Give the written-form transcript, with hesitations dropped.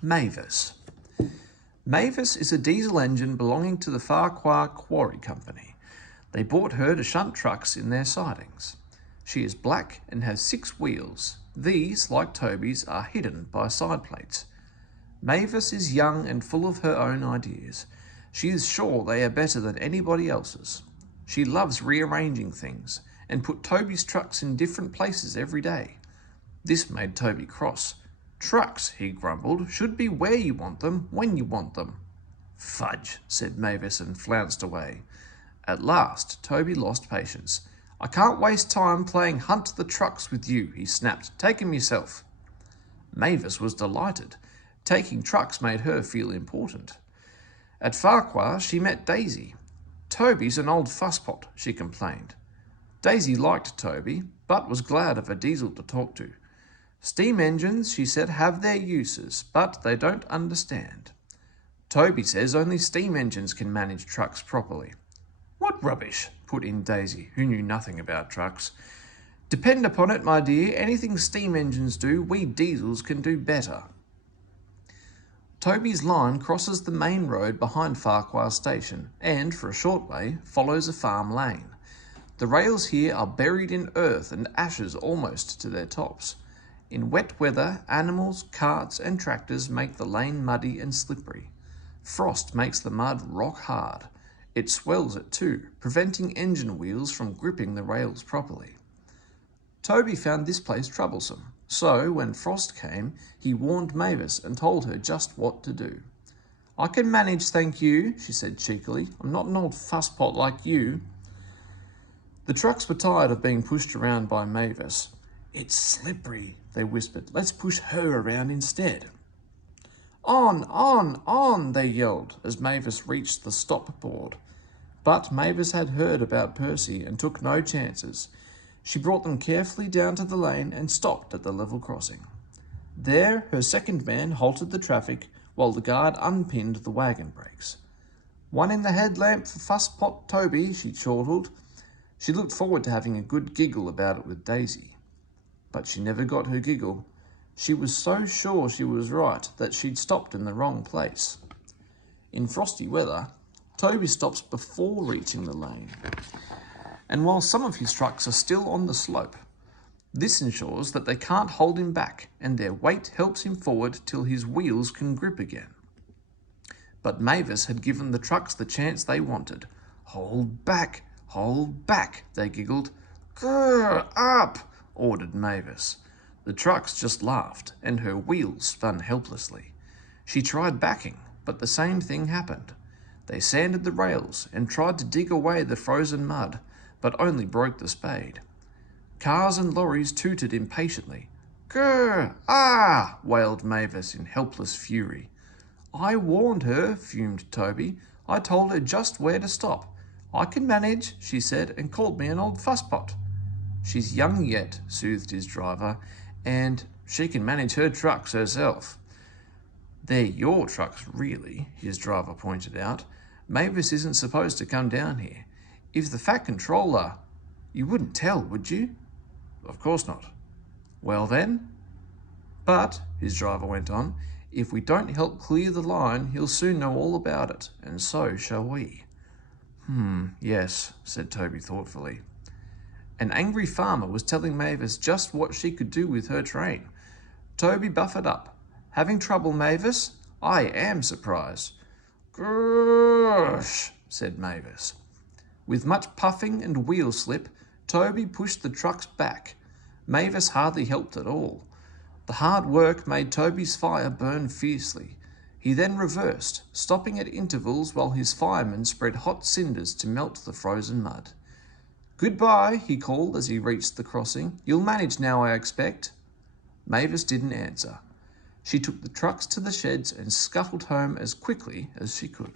Mavis. Mavis is a diesel engine belonging to the Farquhar Quarry Company. They bought her to shunt trucks in their sidings. She is black and has 6 wheels. These, like Toby's, are hidden by side plates. Mavis is young and full of her own ideas. She is sure they are better than anybody else's. She loves rearranging things and put Toby's trucks in different places every day. This made Toby cross. Trucks, he grumbled, should be where you want them, when you want them. Fudge, said Mavis and flounced away. At last, Toby lost patience. I can't waste time playing hunt the trucks with you, he snapped. Take 'em yourself. Mavis was delighted. Taking trucks made her feel important. At Farquhar, she met Daisy. Toby's an old fusspot, she complained. Daisy liked Toby, but was glad of a diesel to talk to. Steam engines, she said, have their uses, but they don't understand. Toby says only steam engines can manage trucks properly. What rubbish, put in Daisy, who knew nothing about trucks. Depend upon it, my dear, anything steam engines do, we diesels can do better. Toby's line crosses the main road behind Farquhar Station and, for a short way, follows a farm lane. The rails here are buried in earth and ashes almost to their tops. In wet weather, animals, carts and tractors make the lane muddy and slippery. Frost makes the mud rock hard. It swells it too, preventing engine wheels from gripping the rails properly. Toby found this place troublesome, so when frost came, he warned Mavis and told her just what to do. I can manage, thank you, she said cheekily. I'm not an old fusspot like you. The trucks were tired of being pushed around by Mavis. It's slippery, they whispered. Let's push her around instead. On, they yelled as Mavis reached the stop board. But Mavis had heard about Percy and took no chances. She brought them carefully down to the lane and stopped at the level crossing. There, her second man halted the traffic while the guard unpinned the wagon brakes. One in the headlamp for Fusspot Toby, she chortled. She looked forward to having a good giggle about it with Daisy. But she never got her giggle. She was so sure she was right that she'd stopped in the wrong place. In frosty weather, Toby stops before reaching the lane. And while some of his trucks are still on the slope, this ensures that they can't hold him back and their weight helps him forward till his wheels can grip again. But Mavis had given the trucks the chance they wanted. Hold back, they giggled. Grr, up, ordered Mavis. The trucks just laughed and her wheels spun helplessly. She tried backing, but the same thing happened. They sanded the rails and tried to dig away the frozen mud, but only broke the spade. Cars and lorries tooted impatiently. Grr, ah, wailed Mavis in helpless fury. I warned her, fumed Toby. I told her just where to stop. I can manage, she said, and called me an old fusspot. She's young yet, soothed his driver, and she can manage her trucks herself. They're your trucks, really, his driver pointed out. Mavis isn't supposed to come down here. If the Fat Controller... You wouldn't tell, would you? Of course not. Well then? But, his driver went on, if we don't help clear the line, he'll soon know all about it, and so shall we. Yes, said Toby thoughtfully. An angry farmer was telling Mavis just what she could do with her train. Toby buffered up. Having trouble, Mavis? I am surprised. Gosh, said Mavis. With much puffing and wheel slip, Toby pushed the trucks back. Mavis hardly helped at all. The hard work made Toby's fire burn fiercely. He then reversed, stopping at intervals while his firemen spread hot cinders to melt the frozen mud. Goodbye, he called as he reached the crossing. You'll manage now, I expect. Mavis didn't answer. She took the trucks to the sheds and scuttled home as quickly as she could.